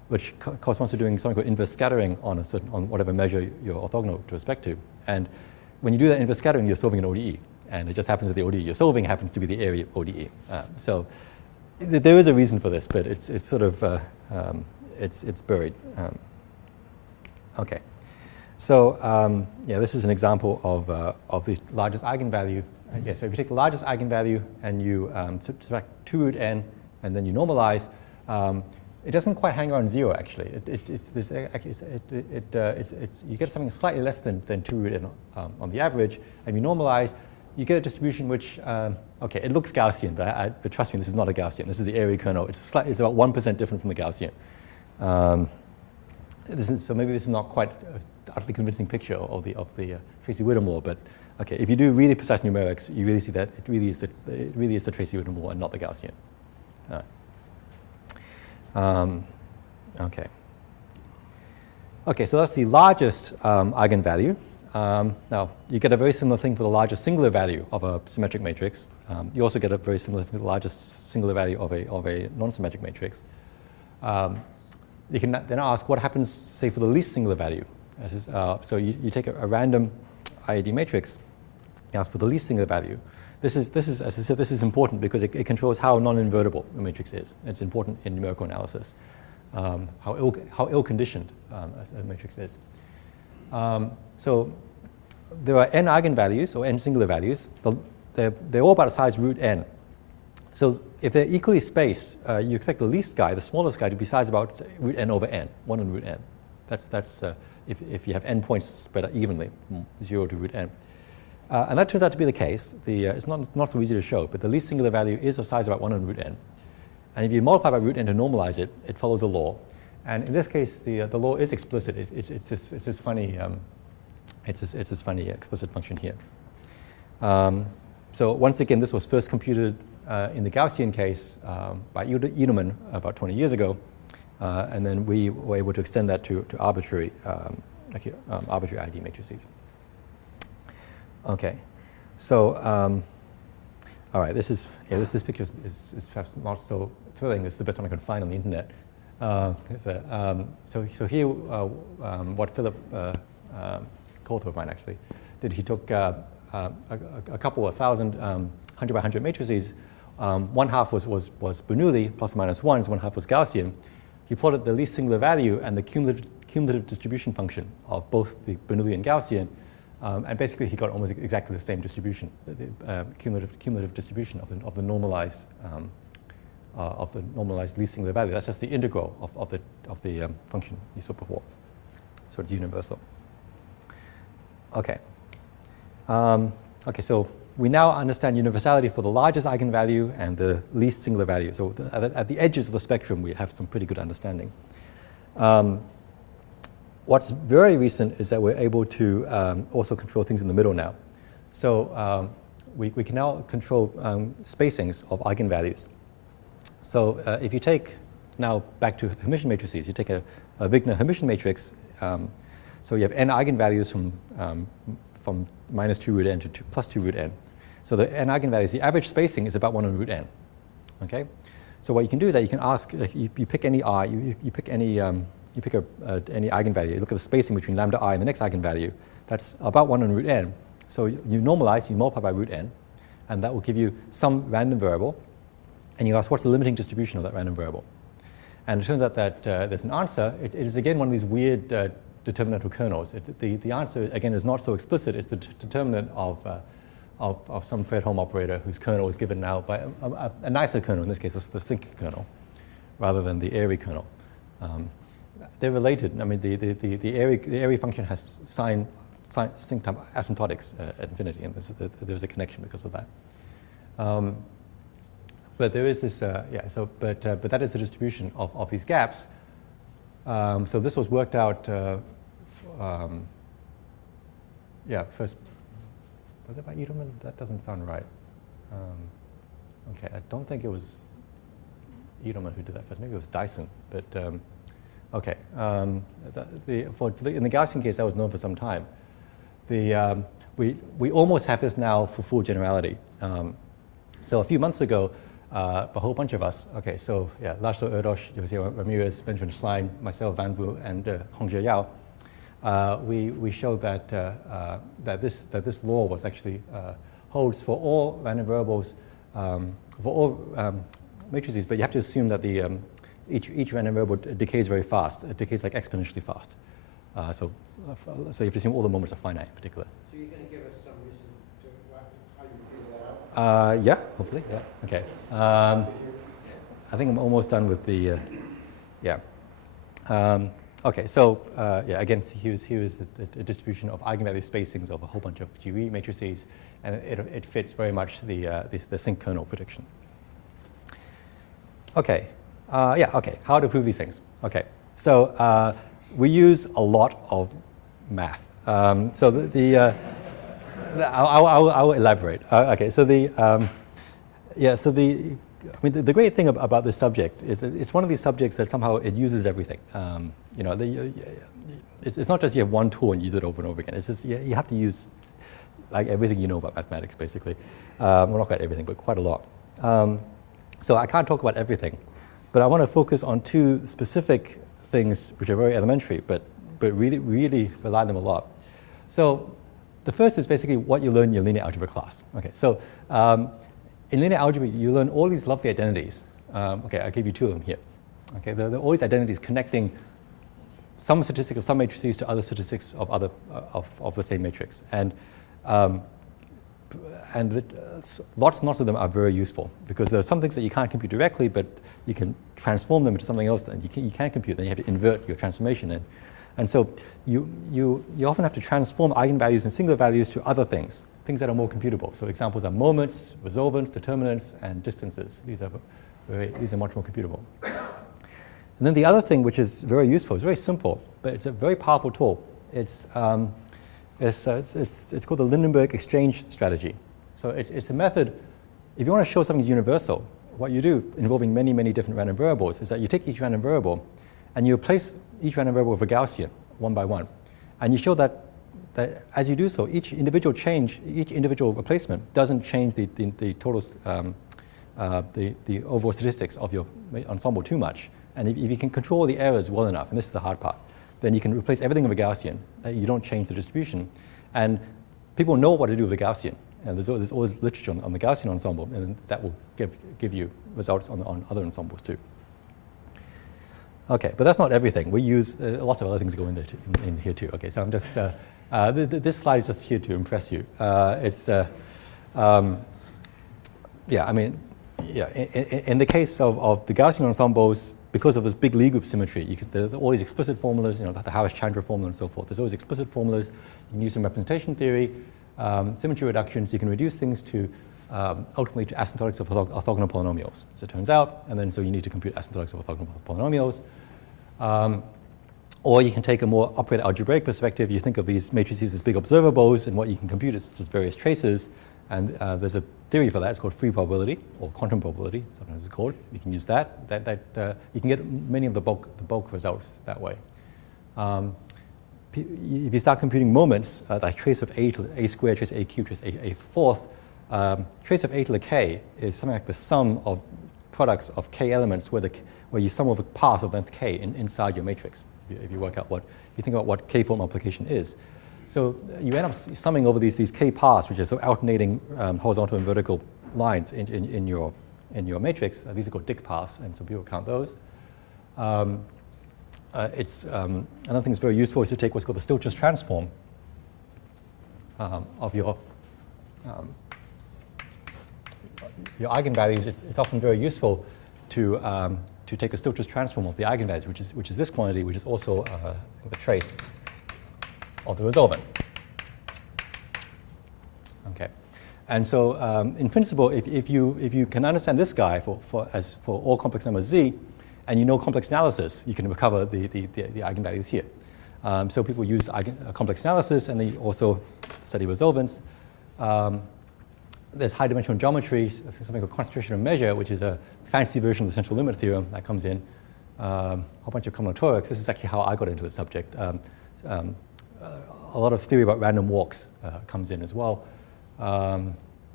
which corresponds to doing something called inverse scattering on on whatever measure you're orthogonal to respect to. And when you do that inverse scattering, you're solving an ODE. And it just happens that the ODE you're solving happens to be the area ODE. So there is a reason for this, but it's sort of, it's buried. Okay. So yeah, this is an example of the largest eigenvalue. Yeah, so if you take the largest eigenvalue and you subtract 2 root n and then you normalize, it doesn't quite hang around 0 actually. You get something slightly less than 2 root n on the average, and you normalize, you get a distribution which, okay, it looks Gaussian, but trust me, this is not a Gaussian. This is the area kernel. It's about 1% different from the Gaussian. So maybe this is not quite an utterly convincing picture of the Tracy-Widom law, but okay, if you do really precise numerics, you really see that it really is the Tracy-Widom law and not the Gaussian. Okay. Okay, so that's the largest eigenvalue. Now, you get a very similar thing for the largest singular value of a symmetric matrix. You also get a very similar thing for the largest singular value of a non-symmetric matrix. You can then ask what happens, say, for the least singular value. So you take a random IAD matrix, you ask for the least singular value. This is, as I said, this is important because it controls how non-invertible a matrix is. It's important in numerical analysis, how ill-conditioned a matrix is. So there are n eigenvalues, or n singular values. They're all about the size root n. So if they're equally spaced, you expect the least guy, the smallest guy, to be size about root n over n, 1 on root n. That's if you have n points spread out evenly, from 0 to root n. And that turns out to be the case. It's not so easy to show, but the least singular value is of size about 1 on root n. And if you multiply by root n to normalize it, it follows a law. And in this case, the law is explicit. It's this funny explicit function here. So once again, this was first computed in the Gaussian case by Edelman about 20 years ago, and then we were able to extend that to arbitrary ID matrices. Okay, so all right, this picture is perhaps not so thrilling. It's the best one I could find on the internet. So here, what Philip Coulthorpe mine actually did, he took a couple of thousand 100 by 100 matrices. One half was Bernoulli, plus or minus 1s, one half was Gaussian. He plotted the least singular value and the cumulative distribution function of both the Bernoulli and Gaussian, and basically he got almost exactly the same distribution, the cumulative distribution of the normalized least singular value. That's just the integral of the function you saw before. So it's universal. Okay. Okay, so we now understand universality for the largest eigenvalue and the least singular value. So at the edges of the spectrum, we have some pretty good understanding. What's very recent is that we're able to also control things in the middle now. So we can now control spacings of eigenvalues. So if you take now back to Hermitian matrices, you take a Wigner Hermitian matrix. So you have n eigenvalues from minus 2 root n to plus 2 root n. So the n eigenvalues, the average spacing is about 1 on root n. Okay. So what you can do is that you can ask, you pick any I, you pick any eigenvalue. You look at the spacing between lambda I and the next eigenvalue. That's about 1 on root n. So you normalize, you multiply by root n, and that will give you some random variable. And you ask, what's the limiting distribution of that random variable? And it turns out that there's an answer. It is, again, one of these weird determinantal kernels. The answer, again, is not so explicit. It's the determinant of some Fredholm operator whose kernel is given now by a nicer kernel, in this case, the thinking kernel, rather than the Airy kernel. They're related. I mean, the Airy function has sign synced asymptotics at infinity, and there's a connection because of that. But there is this, but that is the distribution of these gaps. So this was worked out, first, was it by Edelman? That doesn't sound right. Okay, I don't think it was Edelman who did that first. Maybe it was Dyson, but okay. In the Gaussian case, that was known for some time. We almost have this now for full generality. So a few months ago, a whole bunch of us. Okay, so yeah, Laszlo Erdos, Jose Ramirez, Benjamin Schlein, myself, Van Vu, and Hongjie Yao. We showed that that this law was actually holds for all random variables, for all matrices, but you have to assume that the each random variable decays very fast. It decays like exponentially fast. So you have to assume all the moments are finite in particular. So you're going to give us some reason to how you figure that out? Yeah, hopefully, yeah. Okay. I think I'm almost done with the, yeah. Okay, so yeah, again, here's the distribution of eigenvalue spacings of a whole bunch of GUE matrices, and it fits very much the sync kernel prediction. Okay, yeah, okay, how to prove these things? Okay, so we use a lot of math. So I will elaborate. Okay, so yeah, so I mean, the great thing about this subject is that it's one of these subjects that somehow it uses everything. You know, it's not just you have one tool and use it over and over again. It's just you have to use like everything you know about mathematics, basically. Well, not quite everything, but quite a lot. So I can't talk about everything, but I want to focus on two specific things which are very elementary, but really rely on them a lot. So the first is basically what you learn in your linear algebra class. Okay, so in linear algebra, you learn all these lovely identities. Okay, I'll give you two of them here. Okay, there are all these identities connecting some statistics of some matrices to other statistics of other of the same matrix, and lots and lots of them are very useful because there are some things that you can't compute directly, but you can transform them into something else that you can compute. Then you have to invert your transformation in, and so you often have to transform eigenvalues and singular values to other things that are more computable. So examples are moments, resolvents, determinants, and distances. These are much more computable. And then the other thing which is very useful, it's very simple, but it's a very powerful tool. It's called the Lindenberg exchange strategy. So it's a method, if you want to show something is universal, what you do involving many, many different random variables is that you take each random variable and you replace each random variable with a Gaussian, one by one. And you show that as you do so, each individual replacement doesn't change the total, the overall statistics of your ensemble too much. And if you can control the errors well enough, and this is the hard part, then you can replace everything with a Gaussian. You don't change the distribution. And people know what to do with the Gaussian. And there's always literature on the Gaussian ensemble, and that will give you results on other ensembles too. Okay, but that's not everything. We use lots of other things go in here too. Okay, so I'm just, this slide is just here to impress you. Yeah, I mean, yeah, in the case of the Gaussian ensembles, because of this big Lie group symmetry, there are all these explicit formulas, you know, like the Harris-Chandra formula and so forth. There's always explicit formulas. You can use some representation theory, symmetry reductions. You can reduce things to ultimately to asymptotics of orthogonal polynomials, as it turns out. And then so you need to compute asymptotics of orthogonal polynomials. Or you can take a more operator algebraic perspective. You think of these matrices as big observables, and what you can compute is just various traces. And there's a theory for that. It's called free probability, or quantum probability, sometimes it's called. You can use that. You can get many of the bulk results that way. If you start computing moments, like trace of a to a squared, trace of a cubed, trace of a fourth, trace of a to the k is something like the sum of products of k elements where you sum over paths of length k inside your matrix. If you work out you think about what k-fold multiplication is. So you end up summing over these k paths, which are so alternating horizontal and vertical lines in your matrix. These are called Dick paths, and so people count those. Another thing that's very useful is to take what's called the Stieltjes transform of your eigenvalues. It's often very useful to take the Stieltjes transform of the eigenvalues, which is this quantity, which is also the trace of the resolvent. Okay, and so in principle, if you can understand this guy for all complex numbers z, and you know complex analysis, you can recover the eigenvalues here. So people use complex analysis, and they also study resolvents. There's high-dimensional geometry, something called concentration of measure, which is a fancy version of the central limit theorem that comes in. A whole bunch of combinatorics. This is actually how I got into the subject. A lot of theory about random walks comes in as well.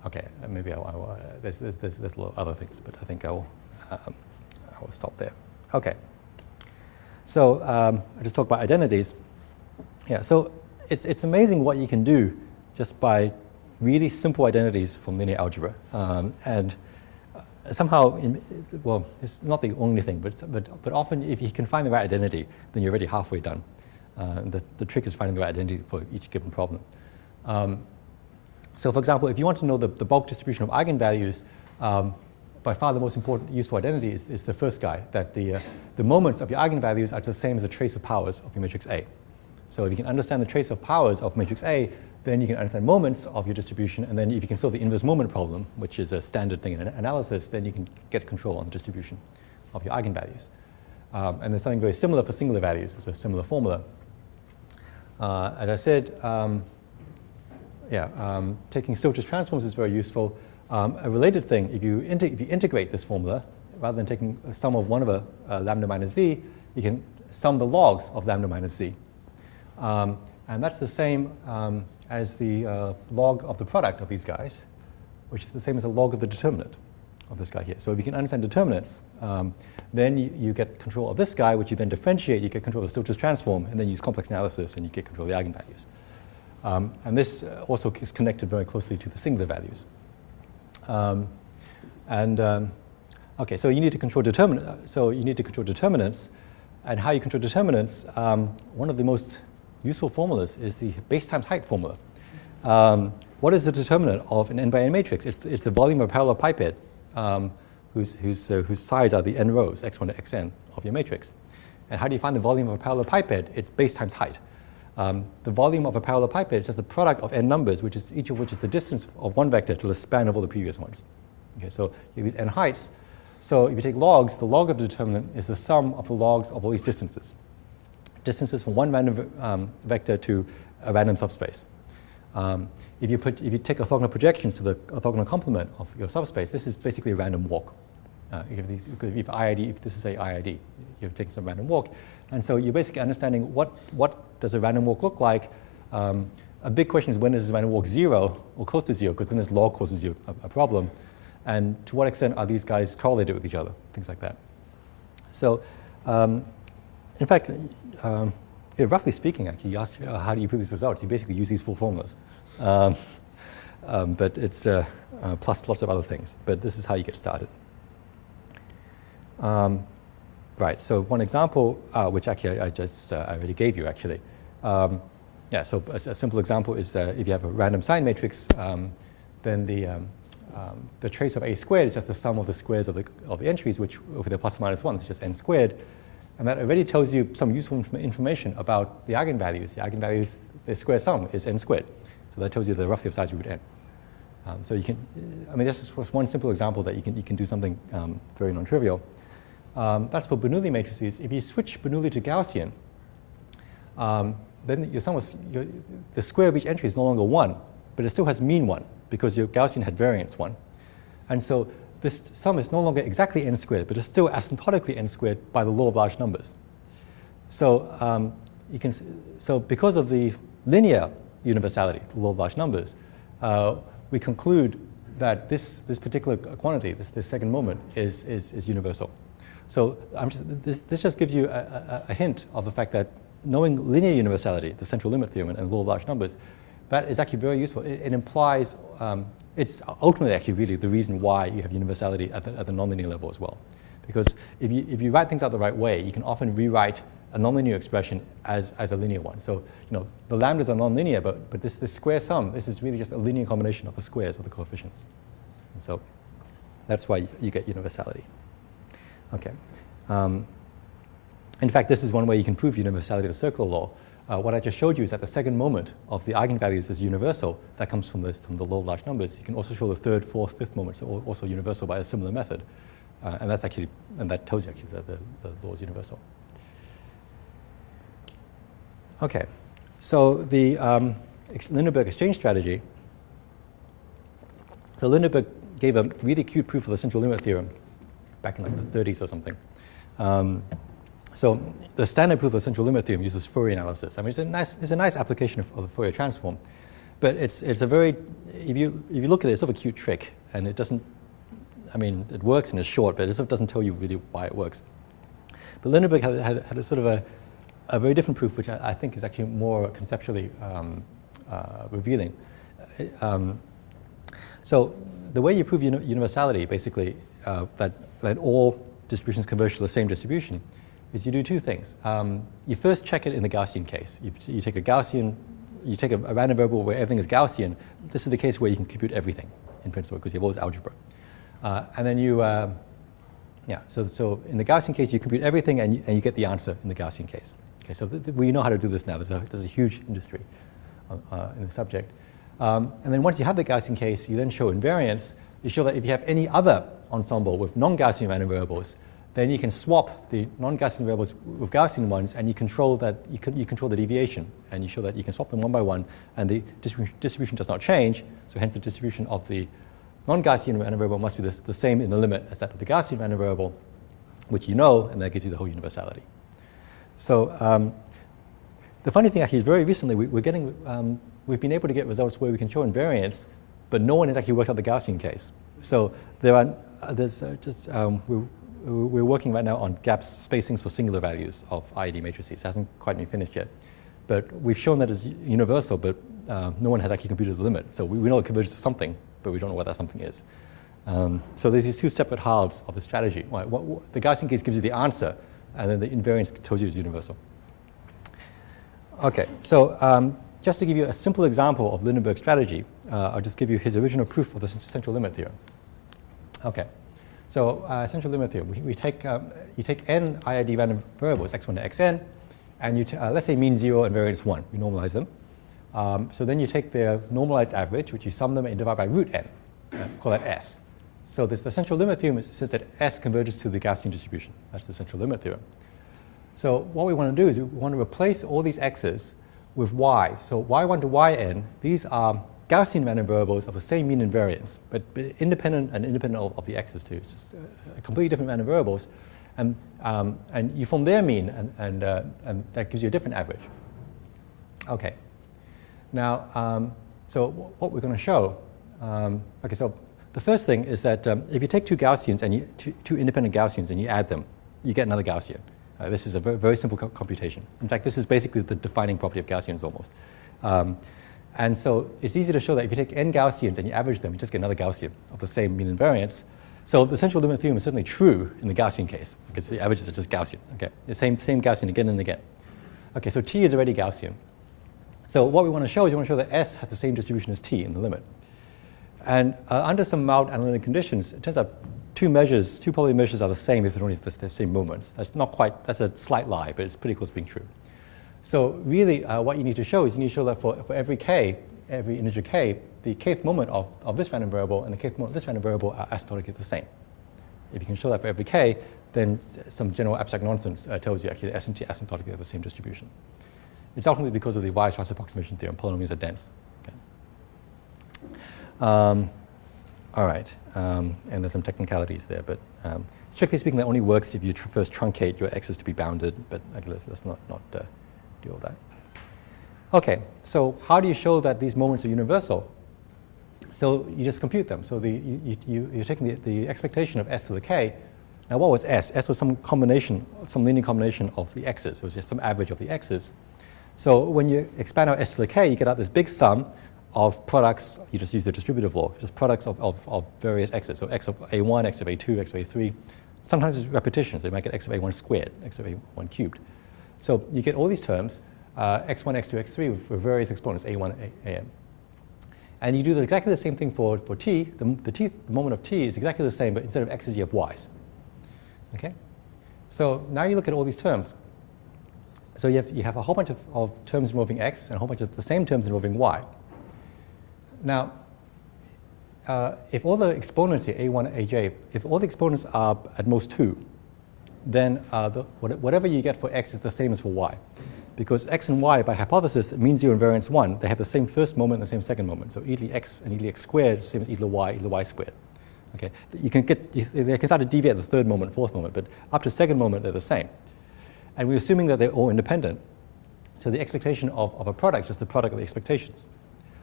Okay, maybe there's a lot of other things, but I think I will stop there. Okay. So I just talked about identities. Yeah, so it's amazing what you can do just by really simple identities from linear algebra. And somehow, well, it's not the only thing, but often if you can find the right identity, then you're already halfway done. The trick is finding the right identity for each given problem. So for example, if you want to know the bulk distribution of eigenvalues, by far the most important useful identity is the first guy, that the moments of your eigenvalues are the same as the trace of powers of your matrix A. So if you can understand the trace of powers of matrix A, then you can understand moments of your distribution, and then if you can solve the inverse moment problem, which is a standard thing in analysis, then you can get control on the distribution of your eigenvalues. And there's something very similar for singular values. It's a similar formula. As I said, taking Stokes transforms is very useful. A related thing, if you integrate this formula, rather than taking a sum of 1 over lambda minus z, you can sum the logs of lambda minus z. And that's the same as the log of the product of these guys, which is the same as the log of the determinant of this guy here. So if you can understand determinants, then you get control of this guy, which you then differentiate, you get control of the Stokes transform, and then use complex analysis, and you get control of the eigenvalues. And this also is connected very closely to the singular values. Okay, so you need to control determinants, and how you control determinants. One of the most useful formulas is the base times height formula. What is the determinant of an n by n matrix? It's the volume of a parallel pipette whose sides are the n rows, x1 to xn, of your matrix. And how do you find the volume of a parallel pipette? It's base times height. The volume of a parallel pipette is just the product of n numbers, each of which is the distance of one vector to the span of all the previous ones. Okay, so you have these n heights. So if you take logs, the log of the determinant is the sum of the logs of all these distances. Distances from one random vector to a random subspace. If you take orthogonal projections to the orthogonal complement of your subspace, this is basically a random walk. If IID, if this is a IID, you're taking some random walk. And so you're basically understanding what does a random walk look like. A big question is, when is this random walk 0 or close to 0, because then this log causes you a problem. And to what extent are these guys correlated with each other, things like that. So in fact, roughly speaking, actually, you ask how do you prove these results, you basically use these full formulas. But it's plus lots of other things. But this is how you get started. Right, so one example, which actually I already gave you, actually. So a simple example is if you have a random sign matrix, then the trace of A squared is just the sum of the squares of the entries, which with the plus or minus 1 is just n squared. And that already tells you some useful information about the eigenvalues. The eigenvalues, their square sum is n squared. So that tells you the roughly of size root n. So you can, this is one simple example that you can do something very non-trivial. That's for Bernoulli matrices. If you switch Bernoulli to Gaussian, then your sum the square of each entry is no longer 1, but it still has mean 1, because your Gaussian had variance 1. And so this sum is no longer exactly n squared, but it's still asymptotically n squared by the law of large numbers. So so because of the linear universality, the law of large numbers, we conclude that this particular quantity, this second moment, is universal. So this just gives you a hint of the fact that knowing linear universality, the central limit theorem, and the law of large numbers, that is actually very useful. It implies, it's ultimately actually really the reason why you have universality at the nonlinear level as well. Because if you write things out the right way, you can often rewrite a nonlinear expression as a linear one. So the lambdas are nonlinear, but this square sum, this is really just a linear combination of the squares of the coefficients. And so that's why you get universality. Okay. In fact, this is one way you can prove universality of the circular law. What I just showed you is that the second moment of the eigenvalues is universal. That comes from the law of large numbers. You can also show the third, fourth, fifth moments are also universal by a similar method. And that tells you actually that the law is universal. Okay. So the Lindenberg exchange strategy. So Lindenberg gave a really cute proof of the central limit theorem back in like the 30s or something. So the standard proof of the central limit theorem uses Fourier analysis. It's a nice application of the Fourier transform. But it's a very, if you look at it, it's sort of a cute trick, and it doesn't, I mean, it works and it's short, but it sort of doesn't tell you really why it works. But Lindenberg had a sort of a very different proof, which I think is actually more conceptually revealing. So the way you prove universality, basically, that all distributions converge to the same distribution, is you do two things. You first check it in the Gaussian case. You take a random variable where everything is Gaussian. This is the case where you can compute everything, in principle, because you have all this algebra. And then so in the Gaussian case, you compute everything, and you get the answer in the Gaussian case. Okay, so we know how to do this now. There's a huge industry in the subject. And then once you have the Gaussian case, you then show invariance. You show that if you have any other ensemble with non-Gaussian random variables, then you can swap the non-Gaussian variables with Gaussian ones, and you control that. You control the deviation, and you show that you can swap them one by one, and the distribution does not change. So hence, the distribution of the non-Gaussian random variable must be the same in the limit as that of the Gaussian random variable, which you know, and that gives you the whole universality. So the funny thing actually is, very recently we've been able to get results where we can show invariance, but no one has actually worked out the Gaussian case. So we're working right now on gap spacings for singular values of IED matrices. It hasn't quite been finished yet, but we've shown that it's universal, but no one has actually computed the limit. So we know it converges to something, but we don't know what that something is. So there's these two separate halves of the strategy. The Gaussian case gives you the answer, and then the invariance tells you it's universal. Okay, so just to give you a simple example of Lindenberg's strategy, I'll just give you his original proof of the central limit theorem. Okay, so central limit theorem. You take n IID random variables, x1 to xn, and let's say mean 0 and variance 1. We normalize them. So then you take their normalized average, which you sum them and divide by root n. Call that S. So the central limit theorem says that S converges to the Gaussian distribution. That's the central limit theorem. So what we want to do is we want to replace all these x's with y. So y1 to yn, these are Gaussian random variables of the same mean and variance, but independent of the x's too. Just completely different random variables. And you form their mean, and that gives you a different average. Okay. Now, so what we're going to show, okay, so the first thing is that if you take two Gaussians and two independent Gaussians and you add them, you get another Gaussian. This is a very simple computation. In fact, this is basically the defining property of Gaussians almost. And so it's easy to show that if you take n Gaussians and you average them, you just get another Gaussian of the same mean and variance. So the central limit theorem is certainly true in the Gaussian case, because the averages are just Gaussian. Okay, the same Gaussian again and again. Okay, so T is already Gaussian. So what we want to show is we want to show that S has the same distribution as T in the limit. And under some mild analytic conditions, it turns out two probability measures are the same if they're only the same moments. That's a slight lie, but it's pretty close to being true. So really what you need to show is you need to show that for every k, every integer k, the kth moment of this random variable and the kth moment of this random variable are asymptotically the same. If you can show that for every k, then some general abstract nonsense tells you actually the S and T asymptotically have the same distribution. It's ultimately because of the Weierstrass approximation theorem. Polynomials are dense. Okay. All right, and there's some technicalities there, but strictly speaking, that only works if you first truncate your x's to be bounded, but let's not do all that. Okay, so how do you show that these moments are universal? So you just compute them. So you're taking the expectation of s to the k. Now what was s? S was some linear combination of the x's. It was just some average of the x's. So when you expand out s to the k, you get out this big sum of products. You just use the distributive law, just products of various x's. So x of a1, x of a2, x of a3. Sometimes it's repetition, so you might get x of a1 squared, x of a1 cubed. So you get all these terms, x1, x2, x3 with various exponents, a1, an. And you do exactly the same thing for t. The moment of t is exactly the same, but instead of x's, you have y's. Okay? So now you look at all these terms. So you have a whole bunch of terms involving x and a whole bunch of the same terms involving y. Now, if all the exponents here, a1, aj, if all the exponents are at most 2, then whatever you get for x is the same as for y. Because x and y, by hypothesis, mean 0 and variance 1, they have the same first moment and the same second moment. So e x and e x squared is the same as e y squared. Okay? They can start to deviate at the third moment, fourth moment, but up to second moment, they're the same. And we're assuming that they're all independent. So the expectation of a product is just the product of the expectations.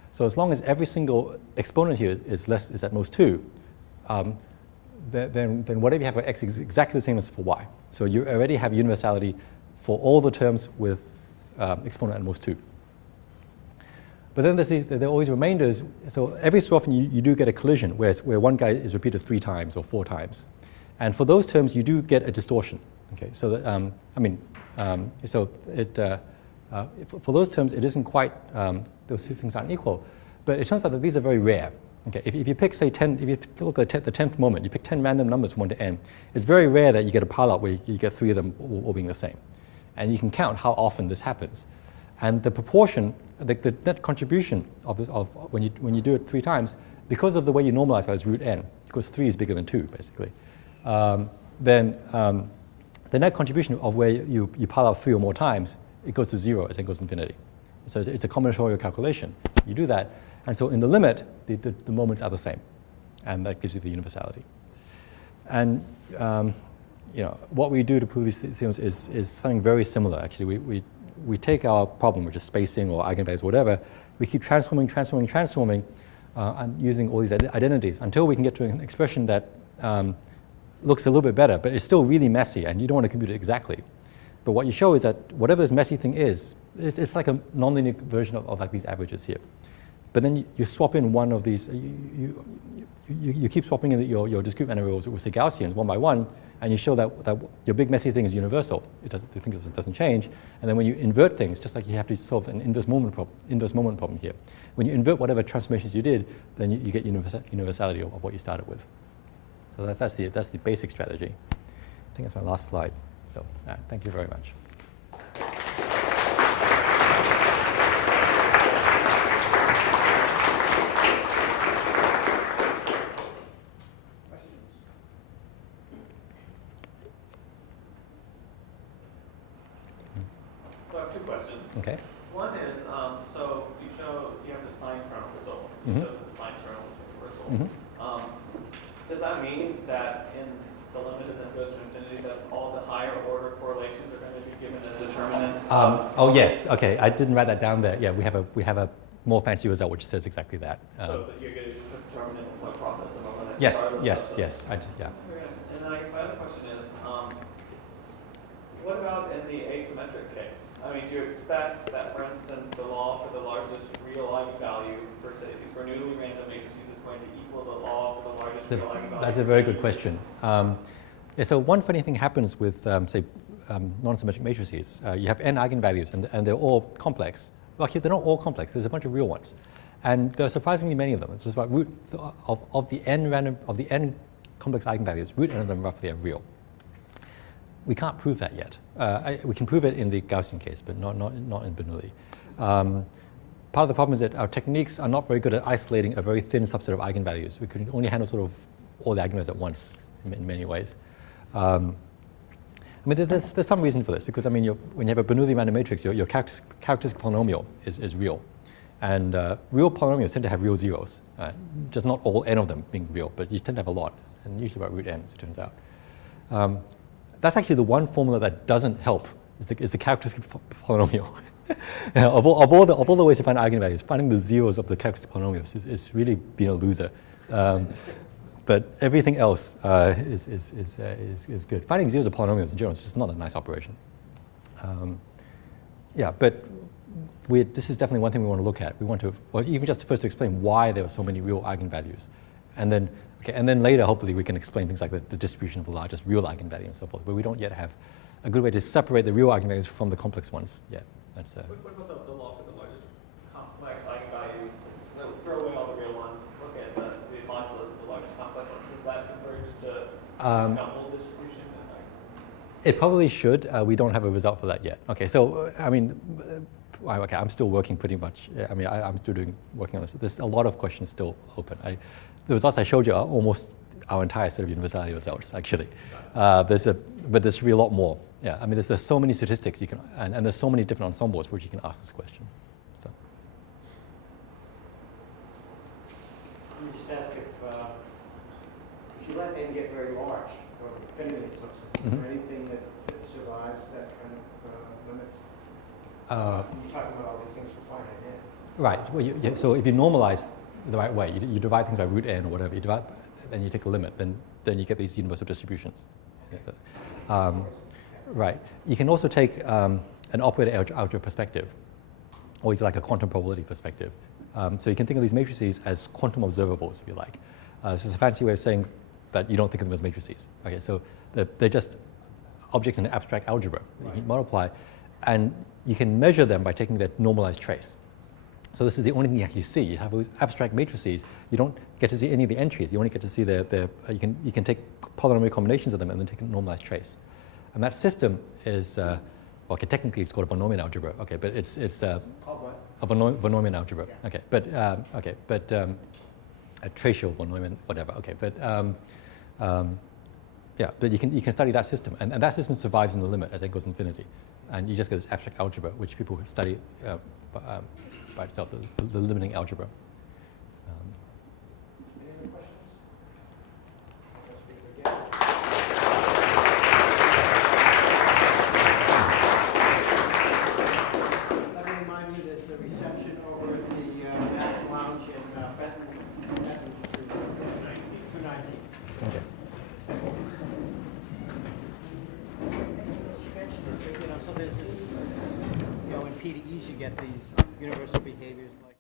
So as long as every single exponent here is at most 2, then whatever you have for x is exactly the same as for y. So you already have universality for all the terms with exponent at most 2. But then there are always remainders. So every so often you do get a collision where one guy is repeated 3 times or 4 times. And for those terms, you do get a distortion. Okay, so for those terms, it isn't quite, those two things aren't equal. But it turns out that these are very rare. Okay, if you pick, say, 10, if you look at the 10th moment, you pick 10 random numbers from 1 to n, it's very rare that you get a pileup where you get 3 of them all being the same. And you can count how often this happens. And the proportion, the net contribution of this, when you do it 3 times, because of the way you normalize by this root n, because 3 is bigger than 2, basically, then the net contribution of where you pile out 3 or more times, it goes to 0 as it goes to infinity. So it's a combinatorial calculation. You do that, and so in the limit, the moments are the same, and that gives you the universality. And what we do to prove these theorems is something very similar. Actually, we take our problem, which is spacing or eigenvalues, whatever. We keep transforming, and using all these identities until we can get to an expression that looks a little bit better, but it's still really messy, and you don't want to compute it exactly. But what you show is that whatever this messy thing is, it's like a nonlinear version of like these averages here. But then you swap in one of these, you keep swapping in your discrete variables with the Gaussians one by one, and you show that your big messy thing is universal. The thing doesn't change. And then when you invert things, just like you have to solve an inverse moment problem here, when you invert whatever transformations you did, then you get universality of what you started with. So that's the basic strategy. I think that's my last slide. So thank you very much. So I have 2 questions. Okay. One is, so you have the sine kernel result. Mm-hmm. So the sine kernel is universal. Mm-hmm. Does that mean that in the limit as it goes to infinity, that all the higher order correlations are going to be given as determinants? Oh yes. Okay. I didn't write that down there. Yeah, we have a more fancy result which says exactly that. So that you're going to determine the process of a limit. Yes. Yeah. Yeah. And then I guess my other question is, what about in the asymmetric case? I mean, do you expect that, for instance, the law for the largest real eigenvalue for, say, these Bernoulli random matrices is going to equal the law for the largest real eigenvalue? That's a very good question. So one funny thing happens with, say, non-symmetric matrices. You have n eigenvalues, and they're all complex. Well, actually, they're not all complex. There's a bunch of real ones, and there are surprisingly many of them. It's just about root of the n complex eigenvalues. Root n of them roughly are real. We can't prove that yet. We can prove it in the Gaussian case, but not in Bernoulli. Part of the problem is that our techniques are not very good at isolating a very thin subset of eigenvalues. We can only handle sort of all the eigenvalues at once in many ways. I mean, there's some reason for this, because I mean, when you have a Bernoulli random matrix, your characteristic polynomial is real, and real polynomials tend to have real zeros. Just not all n of them being real, but you tend to have a lot, and usually about root n, as it turns out. That's actually the one formula that doesn't help, is the characteristic polynomial. Of all the ways to find eigenvalues, finding the zeros of the characteristic polynomials is really being a loser. But everything else is good. Finding zeros of polynomials in general is just not a nice operation. Yeah, but this is definitely one thing we want to look at. We want to, well, even just first to explain why there are so many real eigenvalues, and then later hopefully we can explain things like the distribution of the largest real eigenvalue and so forth. But we don't yet have a good way to separate the real eigenvalues from the complex ones yet. That's What about the law for the largest complex eigenvalue? So throw away all the real ones, look at the modulus of the largest complex one. Does that converge to double distribution? It probably should. We don't have a result for that yet. Okay, so I mean, okay, I'm still working pretty much. I mean, I'm still working on this. There's a lot of questions still open. The results I showed you are almost our entire set of universality results, actually. But there's really a lot more. Yeah, I mean, there's so many statistics you can, and there's so many different ensembles which you can ask this question. So. Let me just ask if you let n get very large, or infinity in some sense, is there anything that survives that kind of limit? You're talking about all these things for finite n. Right. Well, so if you normalize the right way, you divide things by root n or whatever, you divide, then you take a limit, then you get these universal distributions. Right. You can also take an operator algebra perspective, or if you like a quantum probability perspective. So you can think of these matrices as quantum observables, if you like. This is a fancy way of saying that you don't think of them as matrices. Okay, so they're just objects in an abstract algebra that you can multiply, and you can measure them by taking their normalized trace. So this is the only thing you actually see. You have those abstract matrices. You don't get to see any of the entries. You only get to see you can take polynomial combinations of them and then take a normalized trace. And that system is, okay, technically it's called a Bernoulli algebra. Okay, but it's a Bernoulli algebra. Yeah. Okay, but a tracial Bernoulli, whatever. Okay, but yeah, but you can study that system, and that system survives in the limit as it goes infinity, and you just get this abstract algebra, which people study by itself, the limiting algebra. Any other questions? Let's speak again. Let me remind you, there's a reception over at the Mac Lounge in Fenton 219. Okay. So there's this, in PDEs you get these universal behaviors.